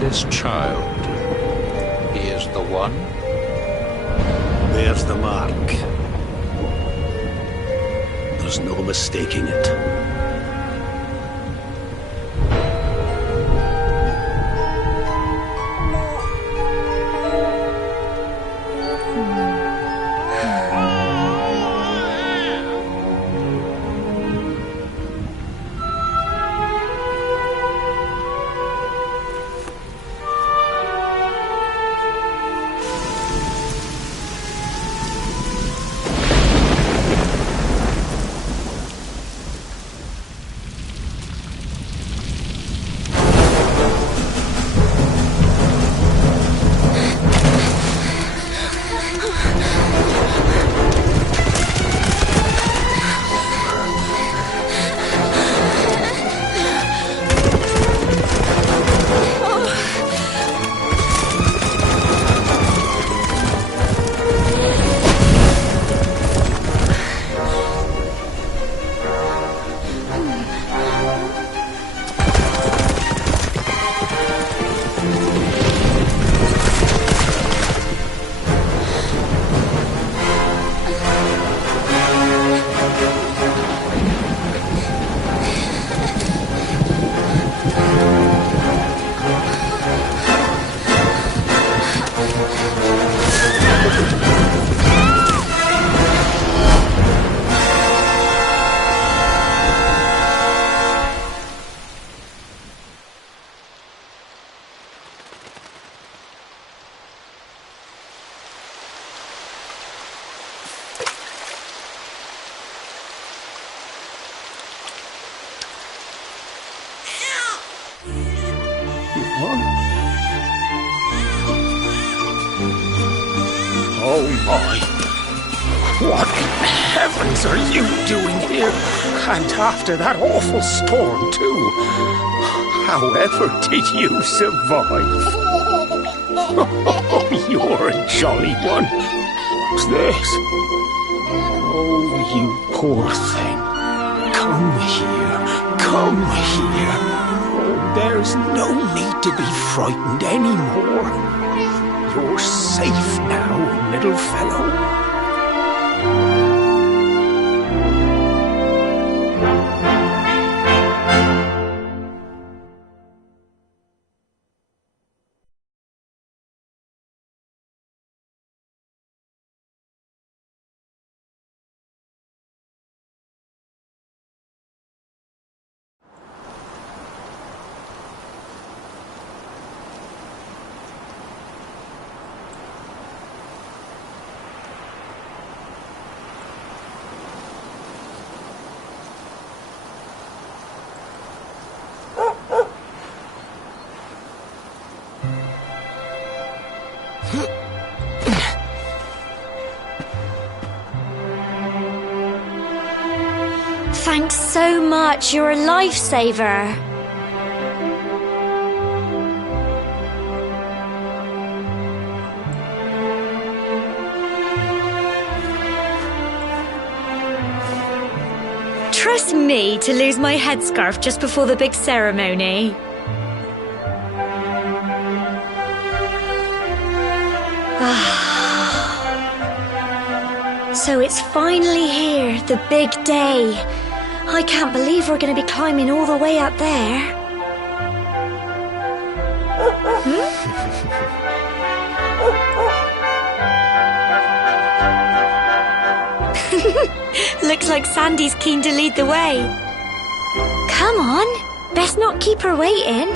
This child, he is the one? There's the mark. There's no mistaking it. Oh my! What in heavens are you doing here? And after that awful storm, too. However did you survive? Oh, you're a jolly one. What's this? Oh, you poor thing. Come here. Come here. Oh, there's no need to be frightened anymore. You're safe now, little fellow. Thanks so much. You're a lifesaver. Trust me to lose my headscarf just before the big ceremony. So it's finally here, the big day. I can't believe we're going to be climbing all the way up there. Looks like Sandy's keen to lead the way. Come on, best not keep her waiting.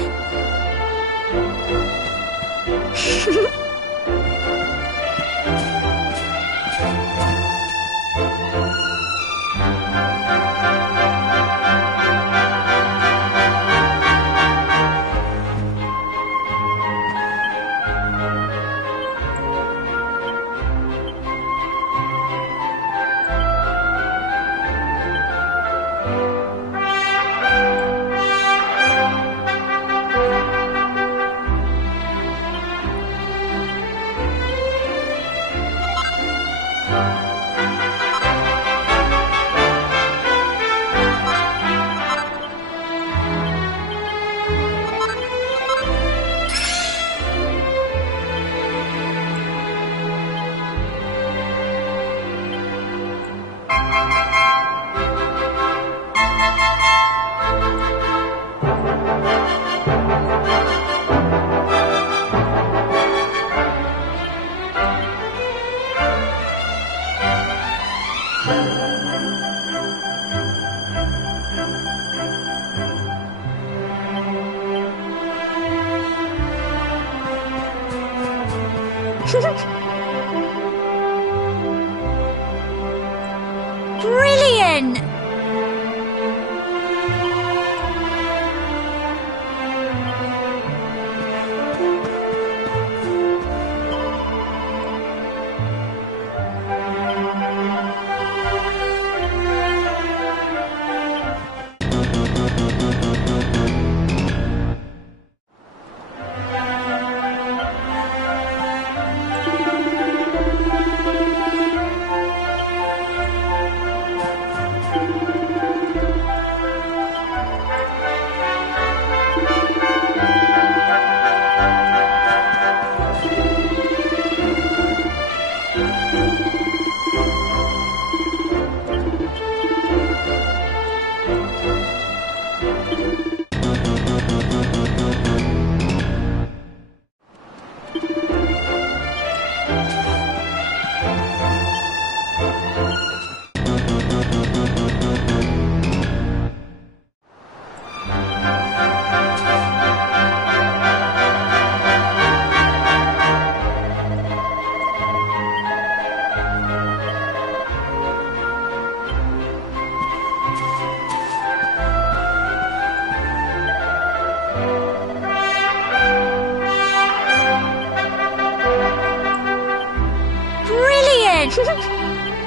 Brilliant!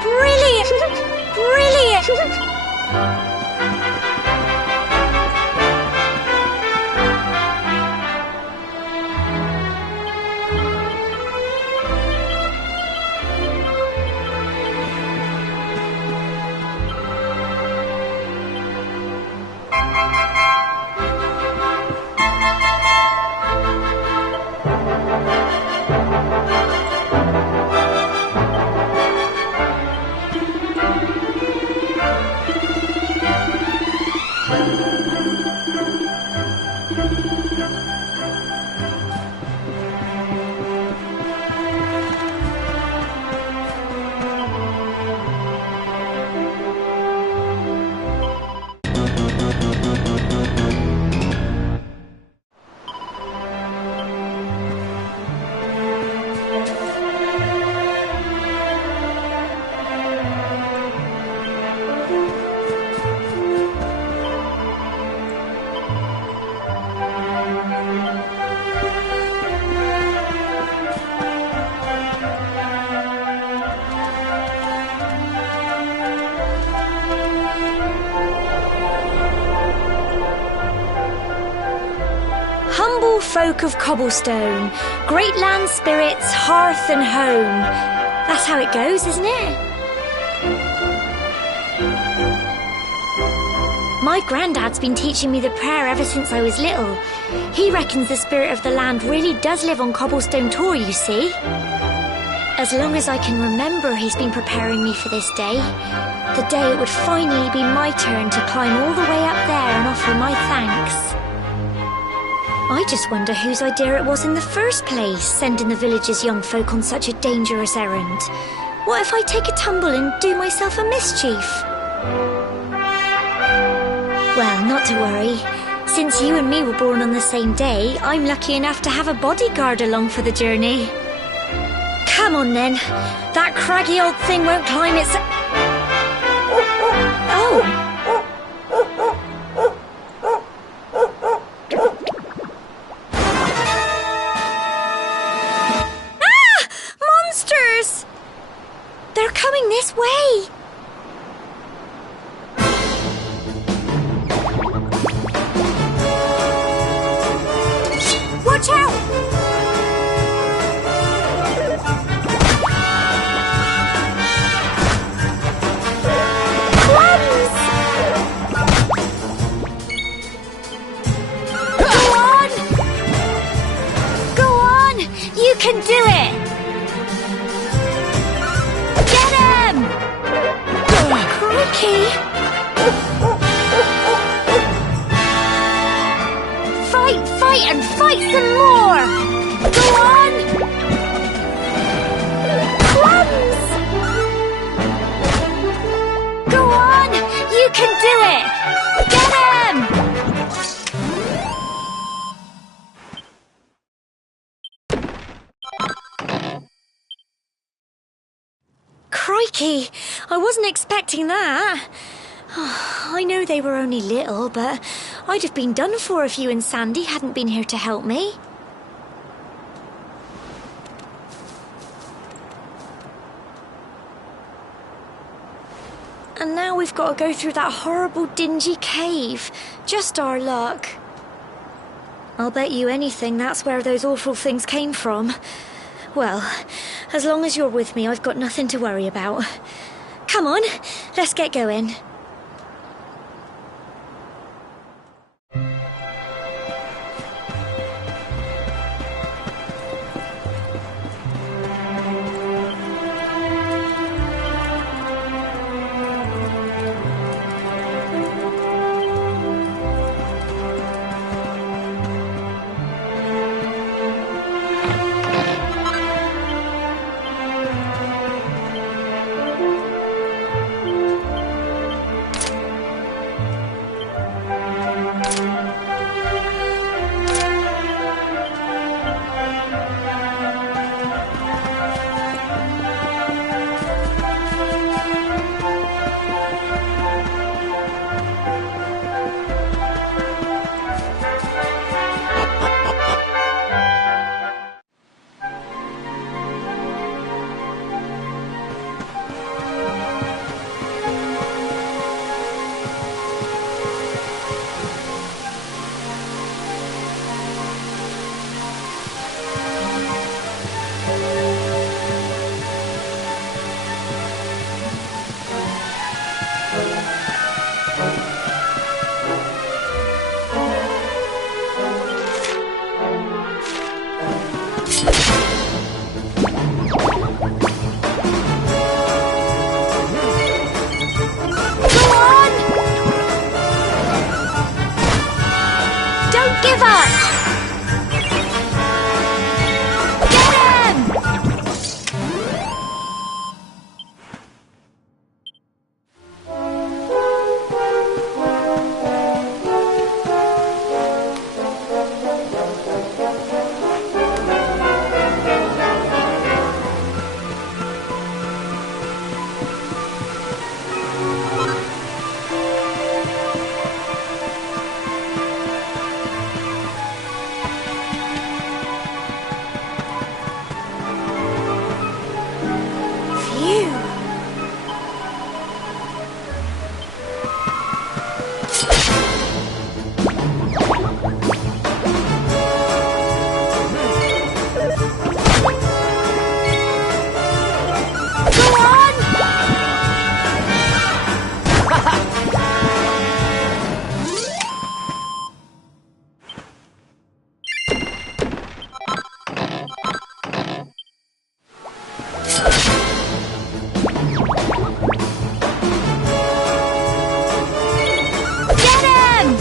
Brilliant! Brilliant! Humble folk of cobblestone, great land spirits, hearth and home. That's how it goes, isn't it? My granddad's been teaching me the prayer ever since I was little. He reckons the spirit of the land really does live on Cobblestone Tor, you see. As long as I can remember, he's been preparing me for this day. The day it would finally be my turn to climb all the way up there and offer my thanks. I just wonder whose idea it was in the first place, sending the village's young folk on such a dangerous errand. What if I take a tumble and do myself a mischief? Well, not to worry. Since you and me were born on the same day, I'm lucky enough to have a bodyguard along for the journey. Come on then. That craggy old thing won't climb its... Oh! They're coming this way! Watch out! You can do it! Get him! Crikey! I wasn't expecting that. I know they were only little, but I'd have been done for if you and Sandy hadn't been here to help me. And now we've got to go through that horrible dingy cave. Just our luck. I'll bet you anything that's where those awful things came from. Well, as long as you're with me, I've got nothing to worry about. Come on, let's get going. Give up! Get him!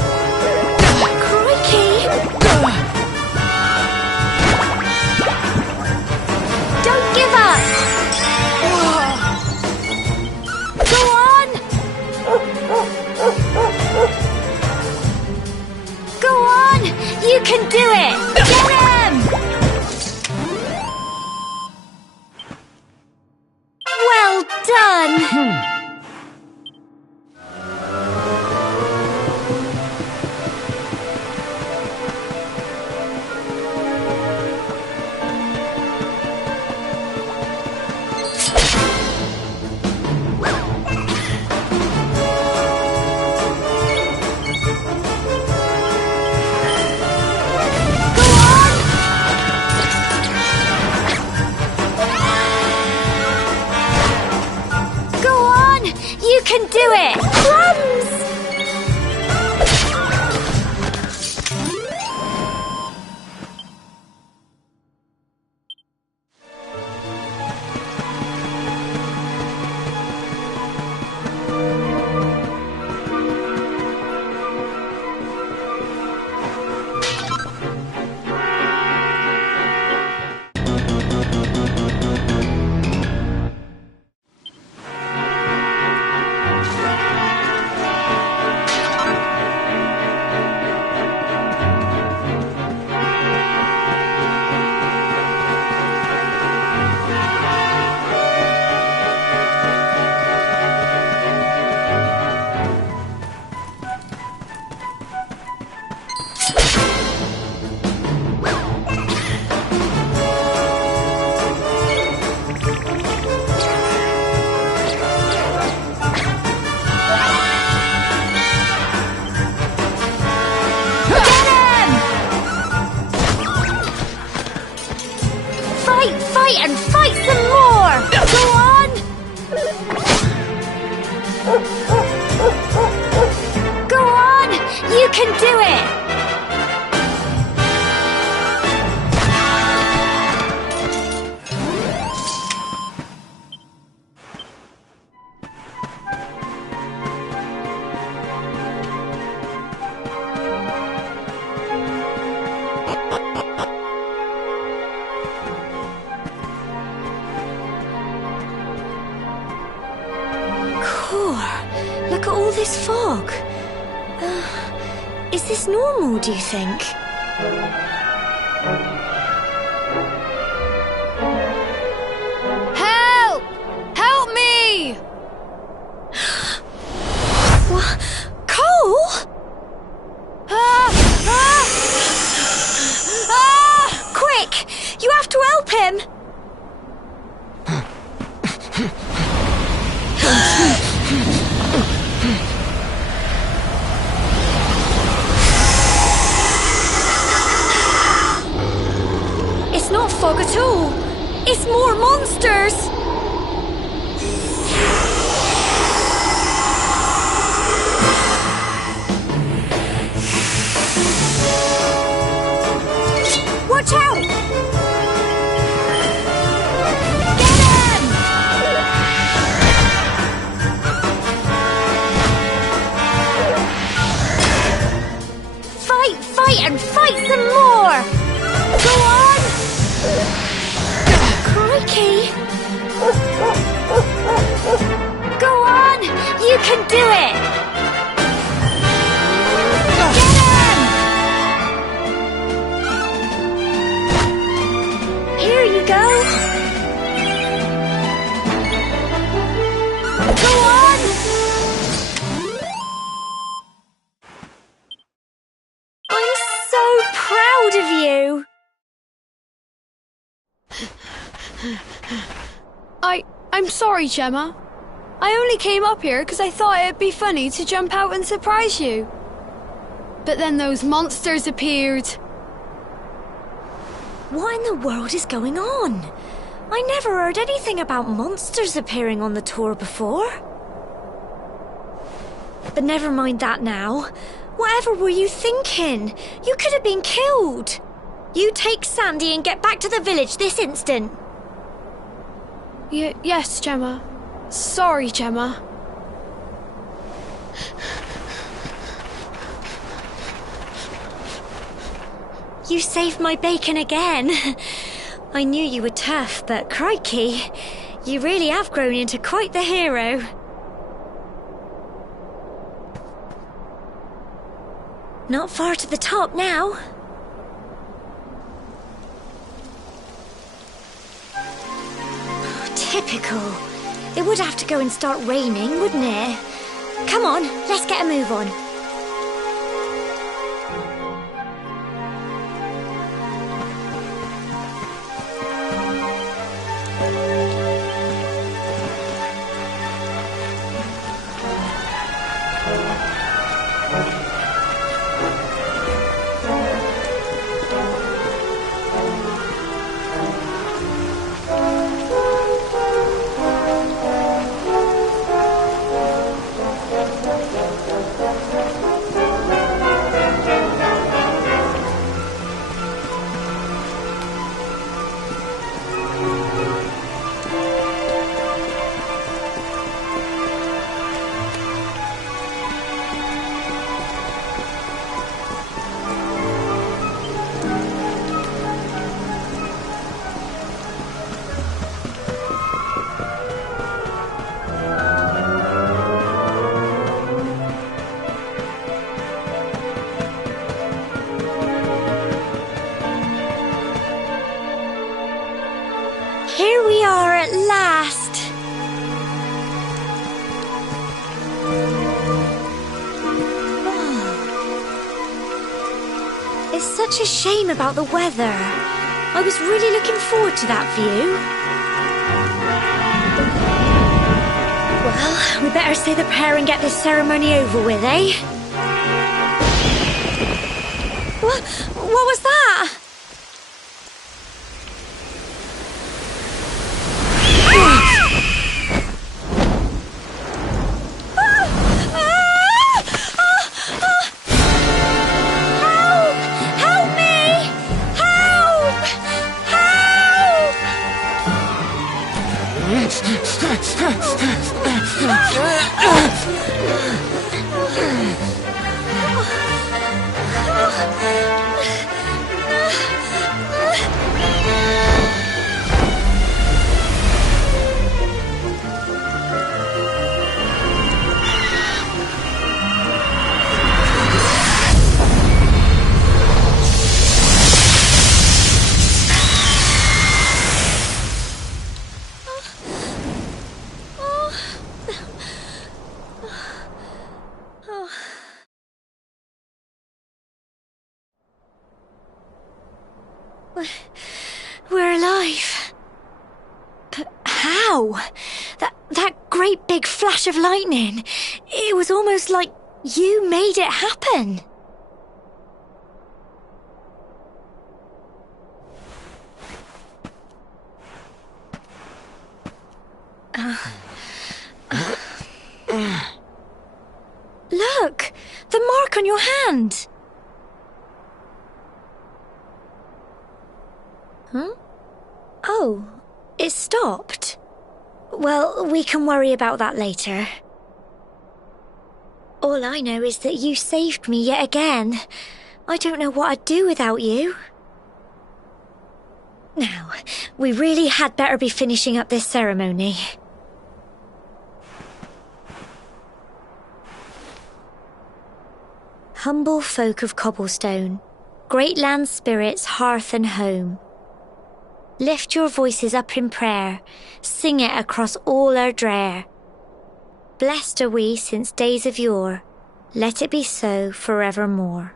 You can do it! Get him! Well done! You can do it! Plums! Go on! You can do it! Look at all this fog. Is this normal, do you think? Help! Help me! What? Cole? Quick! You have to help him! It's not fog at all. It's more monsters. Watch out! Get him! Fight, and fight some more! Go on! Crikey! Go on! You can do it! Get him! Here you go! Go on! I'm so proud of you! I'm sorry, Gemma. I only came up here because I thought it'd be funny to jump out and surprise you. But then those monsters appeared. What in the world is going on? I never heard anything about monsters appearing on the tour before. But never mind that now. Whatever were you thinking? You could have been killed. You take Sandy and get back to the village this instant. Yes, Gemma. Sorry, Gemma. You saved my bacon again. I knew you were tough, but crikey, you really have grown into quite the hero. Not far to the top now. Typical. It would have to go and start raining, wouldn't it? Come on, let's get a move on. Here we are at last. Oh. It's such a shame about the weather. I was really looking forward to that view. Well, we better say the prayer and get this ceremony over with, eh? What was that? Ah! We're alive. But how? That great big flash of lightning. It was almost like you made it happen. Look! The mark on your hand! Huh? Oh, it stopped. Well, we can worry about that later. All I know is that you saved me yet again. I don't know what I'd do without you. Now, we really had better be finishing up this ceremony. Humble folk of cobblestone, great land spirits, hearth and home. Lift your voices up in prayer, sing it across all our drear. Blessed are we since days of yore, let it be so forevermore.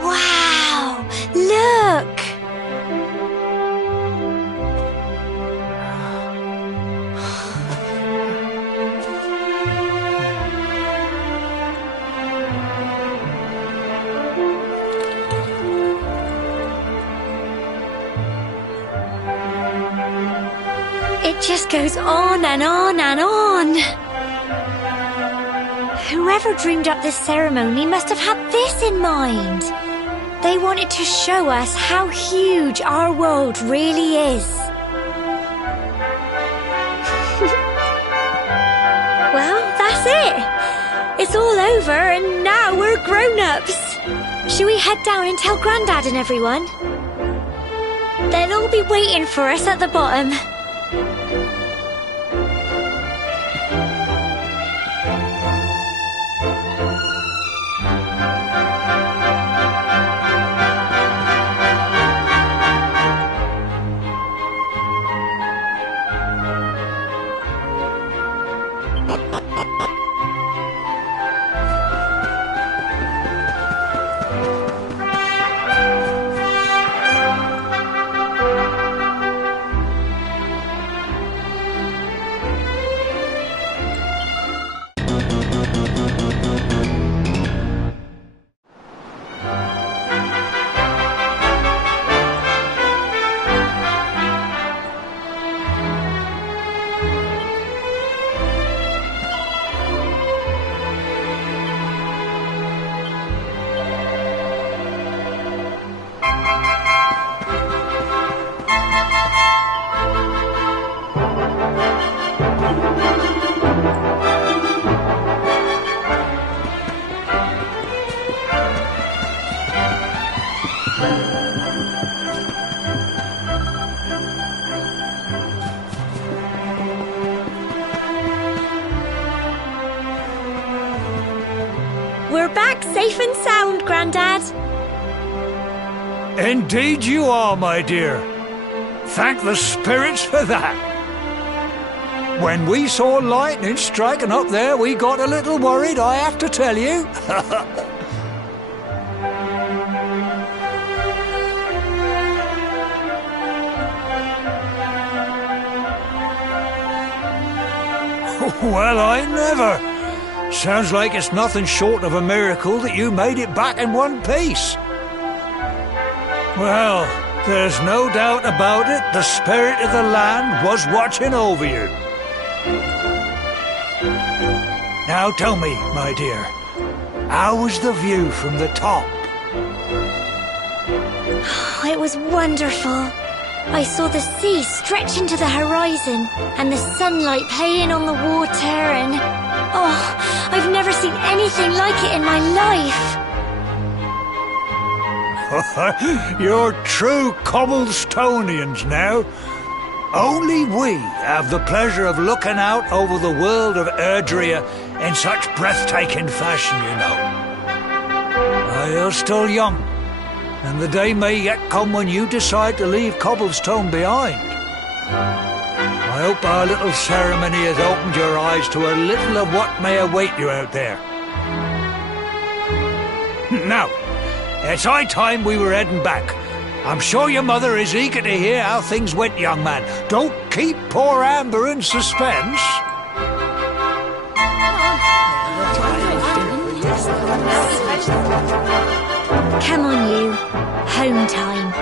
Wow! Look! It just goes on and on and on. Whoever dreamed up this ceremony must have had this in mind. They wanted to show us how huge our world really is. Well, that's it. It's all over and now we're grown-ups. Shall we head down and tell Grandad and everyone? They'll all be waiting for us at the bottom. We're back safe and sound, Grandad. Indeed you are, my dear. Thank the spirits for that. When we saw lightning striking up there, we got a little worried, I have to tell you. Well, I never. Sounds like it's nothing short of a miracle that you made it back in one piece. Well, there's no doubt about it, the spirit of the land was watching over you. Now tell me, my dear, how was the view from the top? It was wonderful. I saw the sea stretch into the horizon and the sunlight playing on the water and... Oh, I've never seen anything like it in my life. You're true Cobblestonians now. Only we have the pleasure of looking out over the world of Erdrea in such breathtaking fashion, you know. You're still young, and the day may yet come when you decide to leave Cobblestone behind. I hope our little ceremony has opened your eyes to a little of what may await you out there. Now, it's high time we were heading back. I'm sure your mother is eager to hear how things went, young man. Don't keep poor Amber in suspense. Come on, you. Home time.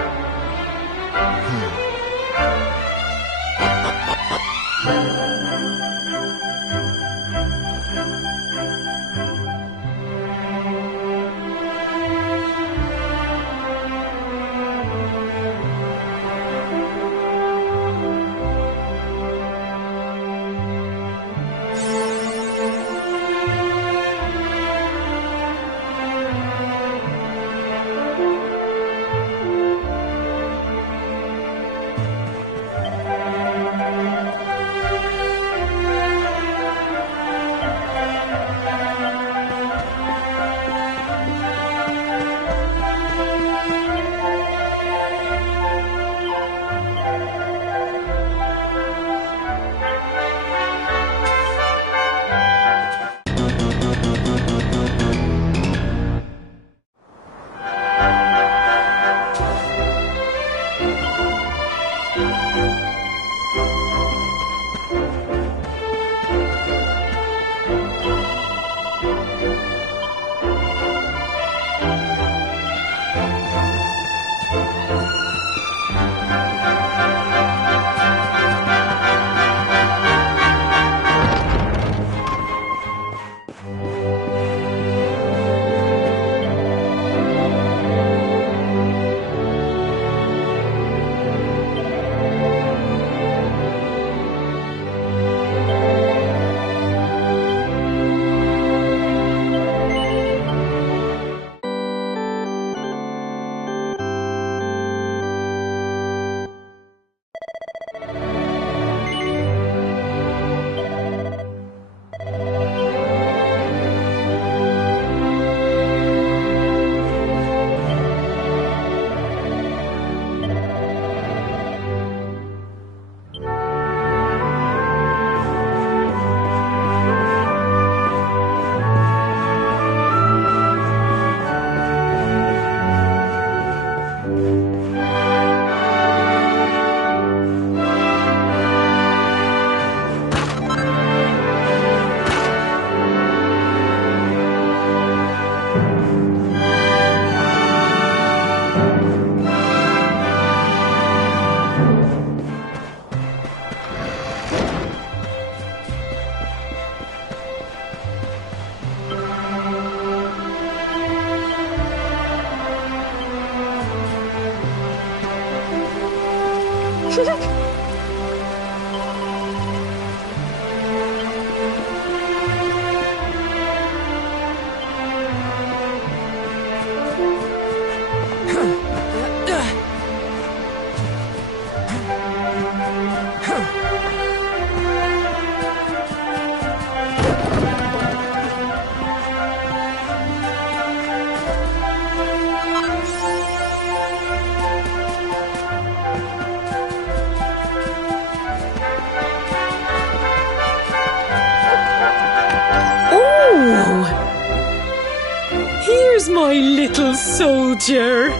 My little soldier.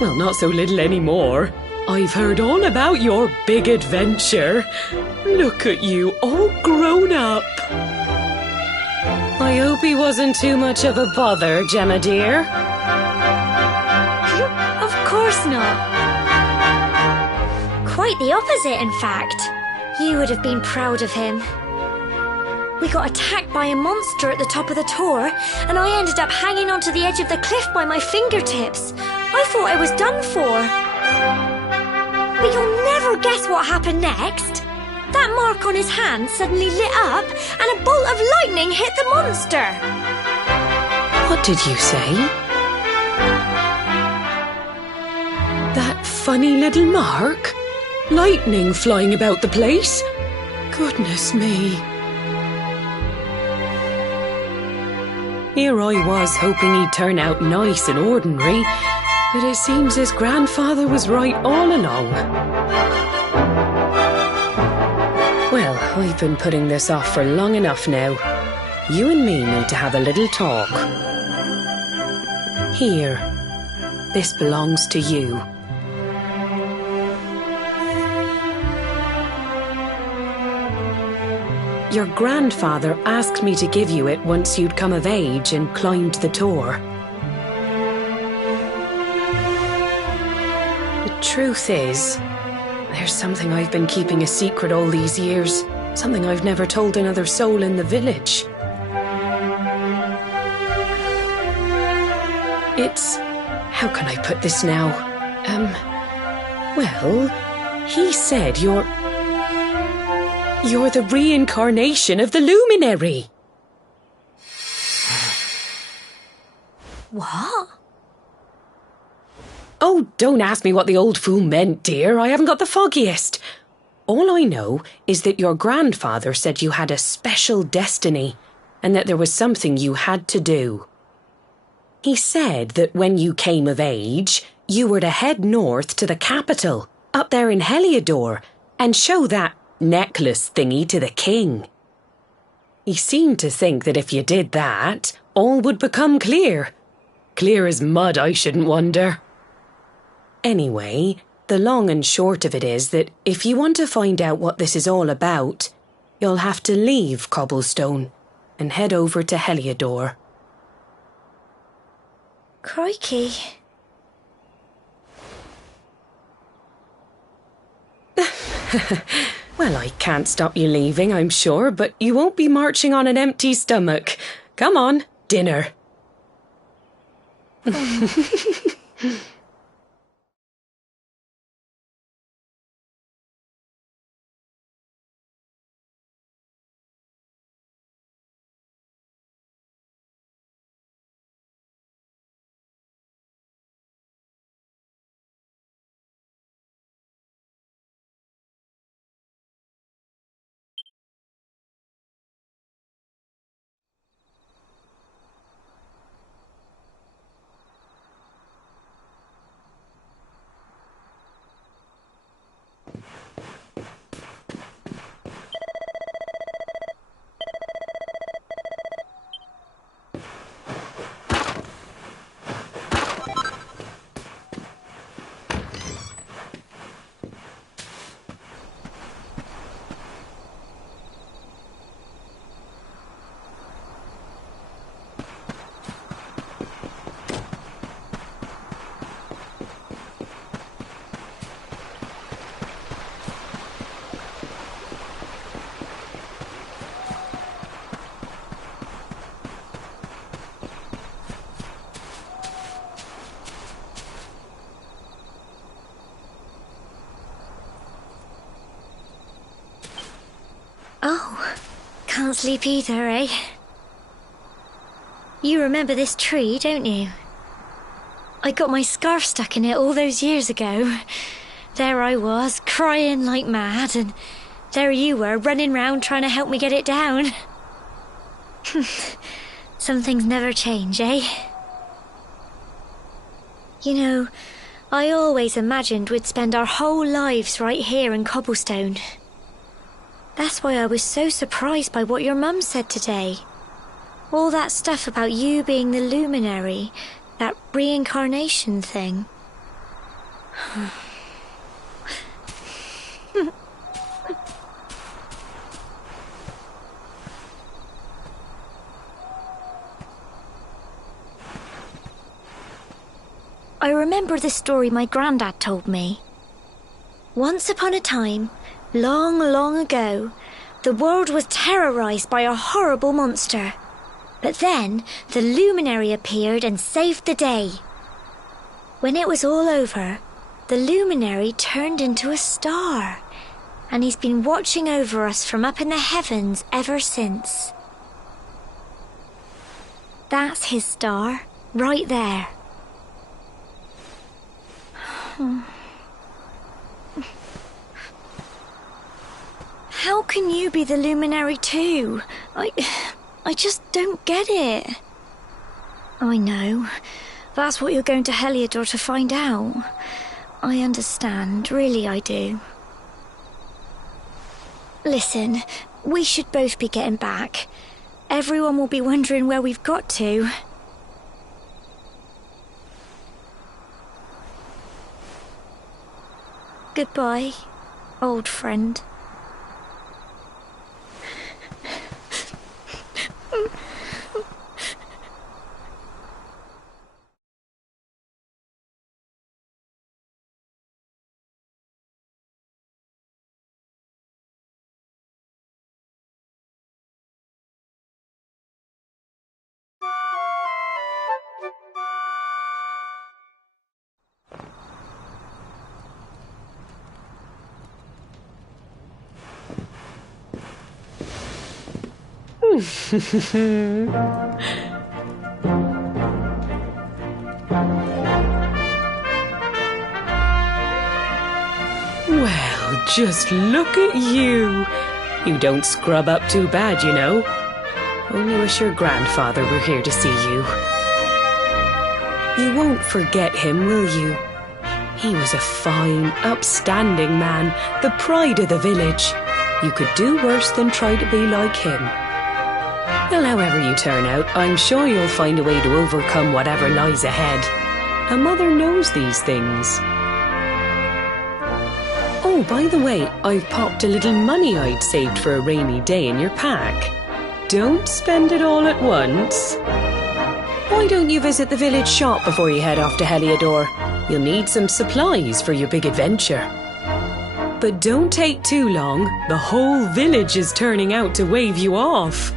Well, not so little anymore. I've heard all about your big adventure. Look at you, all grown up. I hope he wasn't too much of a bother, Gemma dear. Of course not. Quite the opposite, in fact. You would have been proud of him. We got attacked by a monster at the top of the tor, and I ended up hanging onto the edge of the cliff by my fingertips. I thought I was done for. But you'll never guess what happened next. That mark on his hand suddenly lit up, and a bolt of lightning hit the monster. What did you say? That funny little mark? Lightning flying about the place? Goodness me. Here I was hoping he'd turn out nice and ordinary, but it seems his grandfather was right all along. Well, I've been putting this off for long enough now. You and me need to have a little talk. Here, this belongs to you. Your grandfather asked me to give you it once you'd come of age and climbed the tor. The truth is, there's something I've been keeping a secret all these years. Something I've never told another soul in the village. It's... how can I put this now? Well, he said you're the reincarnation of the luminary. What? Oh, don't ask me what the old fool meant, dear. I haven't got the foggiest. All I know is that your grandfather said you had a special destiny and that there was something you had to do. He said that when you came of age, you were to head north to the capital, up there in Heliodor, and show that necklace thingy to the king. He seemed to think that if you did that, all would become clear. Clear as mud, I shouldn't wonder. Anyway, the long and short of it is that if you want to find out what this is all about, you'll have to leave Cobblestone and head over to Heliodor. Crikey. Well, I can't stop you leaving, I'm sure, but you won't be marching on an empty stomach. Come on, dinner. Oh, can't sleep either, eh? You remember this tree, don't you? I got my scarf stuck in it all those years ago. There I was, crying like mad, and there you were, running round trying to help me get it down. Some things never change, eh? You know, I always imagined we'd spend our whole lives right here in Cobblestone. That's why I was so surprised by what your mum said today. All that stuff about you being the luminary, that reincarnation thing. I remember the story my granddad told me. Once upon a time, long, long ago, The world was terrorized by a horrible monster. But then the luminary appeared and saved the day. When it was all over, the luminary turned into a star, and he's been watching over us from up in the heavens ever since. That's his star, right there. How can you be the luminary too? I just don't get it. I know. That's what you're going to Heliodor to find out. I understand, really I do. Listen, we should both be getting back. Everyone will be wondering where we've got to. Goodbye, old friend. Well, just look at you. You don't scrub up too bad, you know. Only wish your grandfather were here to see you. You won't forget him, will you? He was a fine, upstanding man, the pride of the village. You could do worse than try to be like him. Well, however you turn out, I'm sure you'll find a way to overcome whatever lies ahead. A mother knows these things. Oh, by the way, I've popped a little money I'd saved for a rainy day in your pack. Don't spend it all at once. Why don't you visit the village shop before you head off to Heliodor? You'll need some supplies for your big adventure. But don't take too long. The whole village is turning out to wave you off.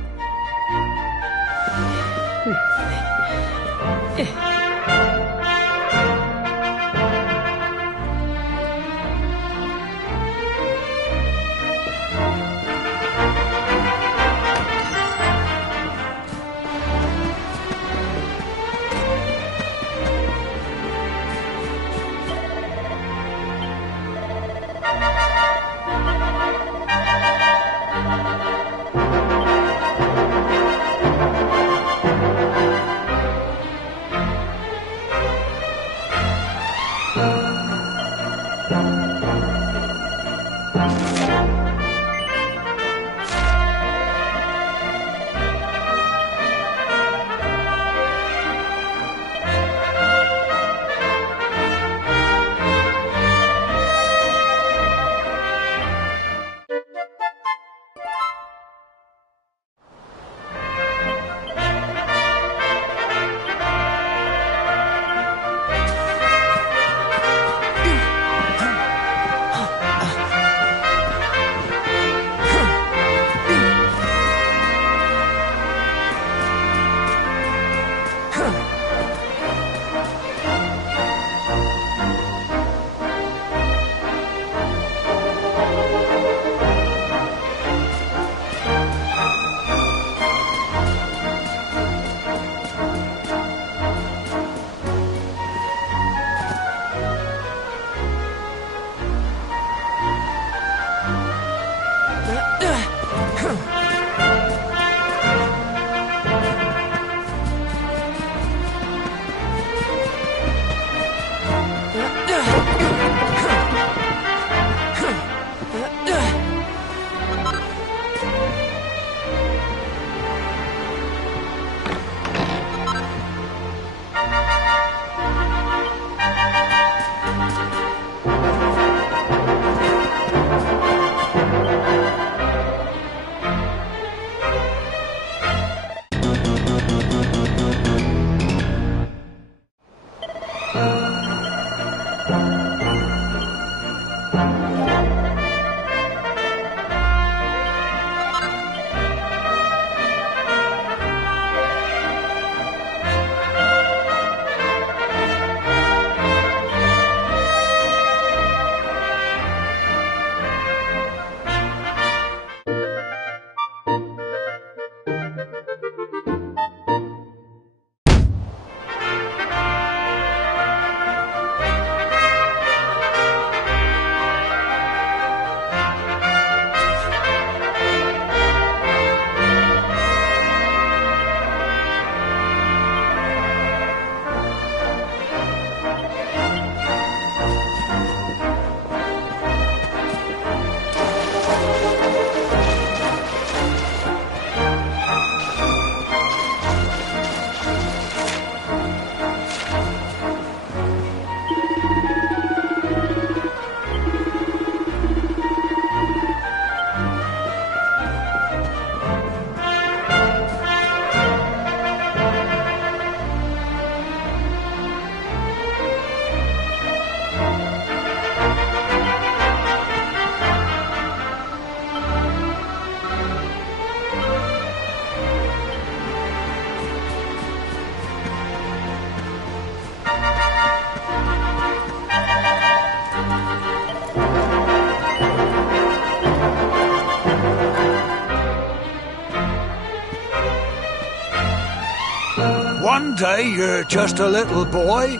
One day you're just a little boy,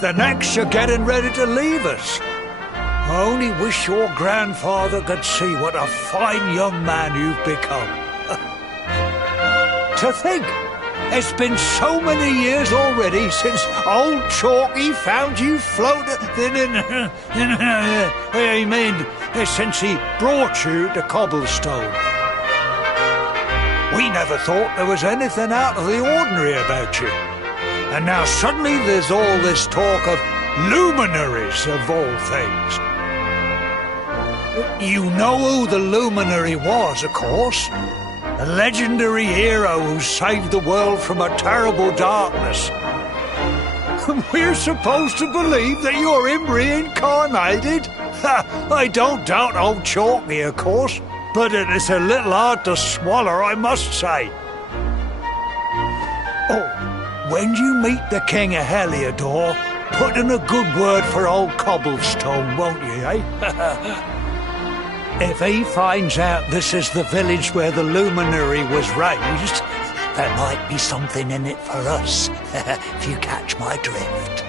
the next you're getting ready to leave us. I only wish your grandfather could see what a fine young man you've become. To think, it's been so many years already since old Chalky found you floating. I mean, since he brought you to Cobblestone. We never thought there was anything out of the ordinary about you. And now suddenly there's all this talk of luminaries of all things. You know who the luminary was, of course. A legendary hero who saved the world from a terrible darkness. We're supposed to believe that you're him reincarnated? I don't doubt old Chalky, of course, but it is a little hard to swallow, I must say. Oh, when you meet the King of Heliodor, put in a good word for old Cobblestone, won't you, eh? If he finds out this is the village where the luminary was raised, there might be something in it for us, if you catch my drift.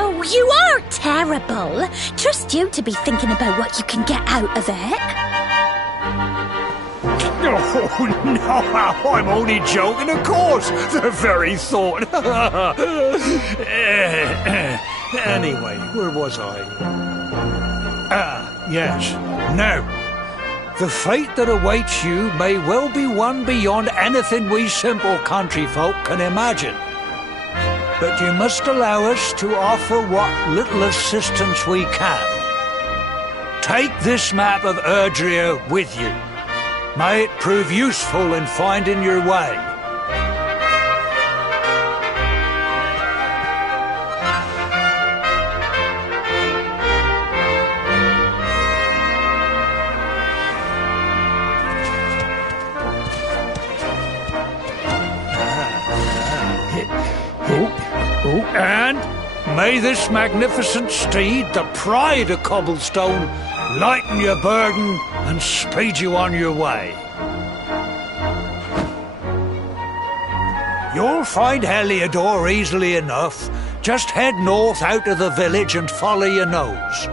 Oh, you are terrible. Trust you to be thinking about what you can get out of it. Oh, no, I'm only joking, of course. The very thought. Anyway, where was I? Yes. Now, the fate that awaits you may well be one beyond anything we simple country folk can imagine. But you must allow us to offer what little assistance we can. Take this map of Erdrea with you. May it prove useful in finding your way. And may this magnificent steed, the pride of Cobblestone, lighten your burden and speed you on your way. You'll find Heliodor easily enough. Just head north out of the village and follow your nose.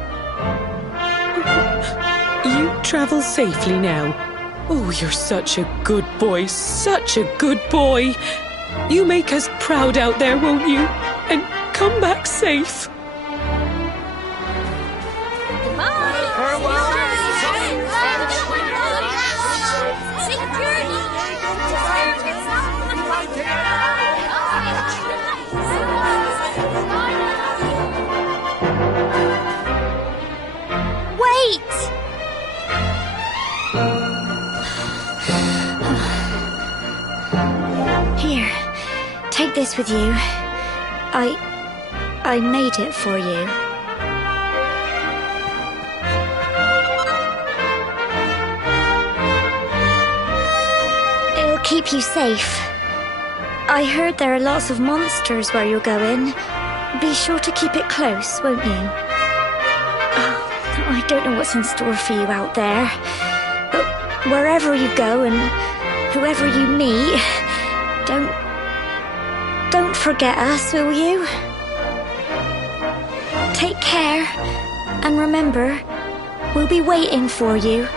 You travel safely now. Oh, you're such a good boy, such a good boy. You make us proud out there, won't you? And come back safe. Wait! Here, take this with you. I made it for you. It'll keep you safe. I heard there are lots of monsters where you're going. Be sure to keep it close, won't you? I don't know what's in store for you out there. But wherever you go and whoever you meet, don't forget us, will you? Take care, and remember, we'll be waiting for you.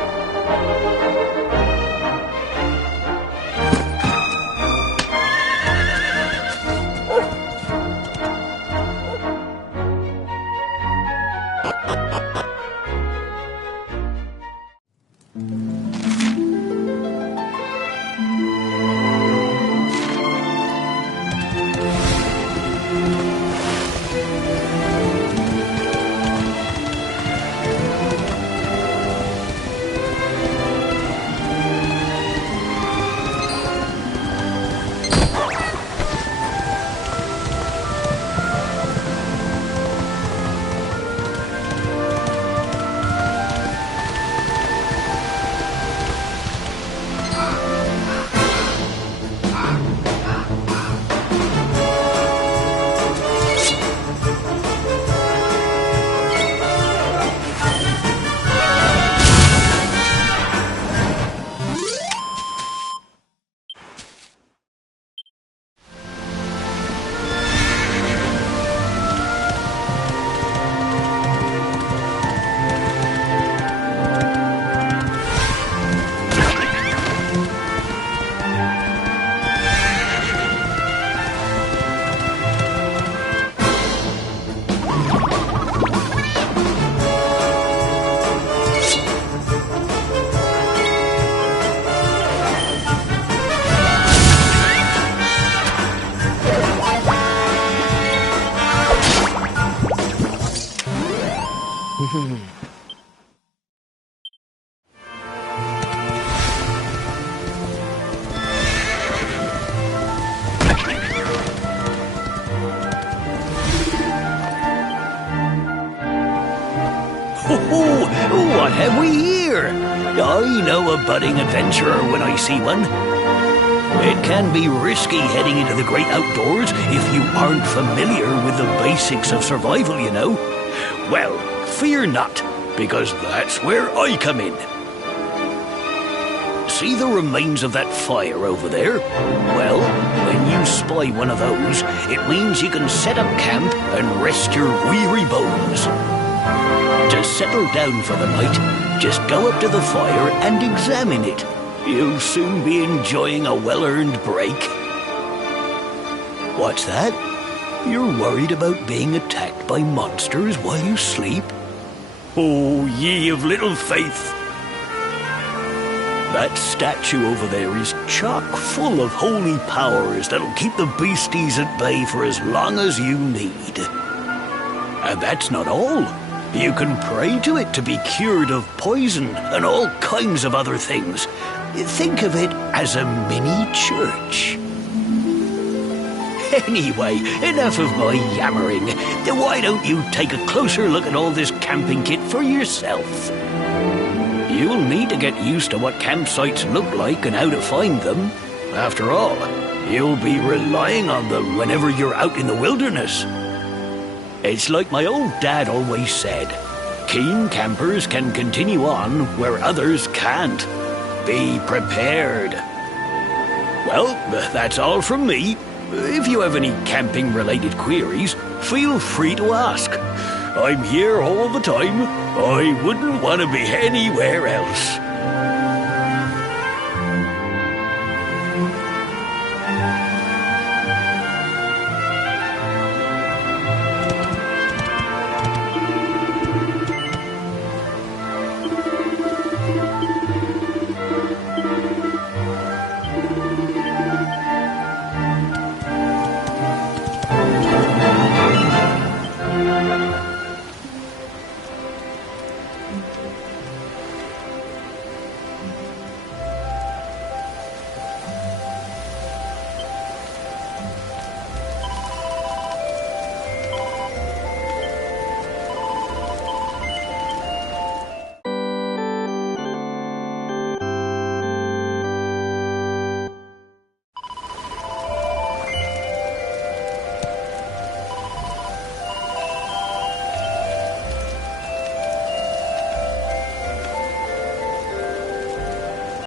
What have we here? I know a budding adventurer when I see one. It can be risky heading into the great outdoors if you aren't familiar with the basics of survival, you know. Well, fear not, because that's where I come in. See the remains of that fire over there? Well, when you spy one of those, it means you can set up camp and rest your weary bones. To settle down for the night, just go up to the fire and examine it. You'll soon be enjoying a well-earned break. What's that? You're worried about being attacked by monsters while you sleep? Oh, ye of little faith! That statue over there is chock full of holy powers that'll keep the beasties at bay for as long as you need. And that's not all. You can pray to it to be cured of poison and all kinds of other things. Think of it as a mini church. Anyway, enough of my yammering. Why don't you take a closer look at all this camping kit for yourself? You'll need to get used to what campsites look like and how to find them. After all, you'll be relying on them whenever you're out in the wilderness. It's like my old dad always said, keen campers can continue on where others can't. Be prepared. Well, that's all from me. If you have any camping-related queries, feel free to ask. I'm here all the time. I wouldn't want to be anywhere else.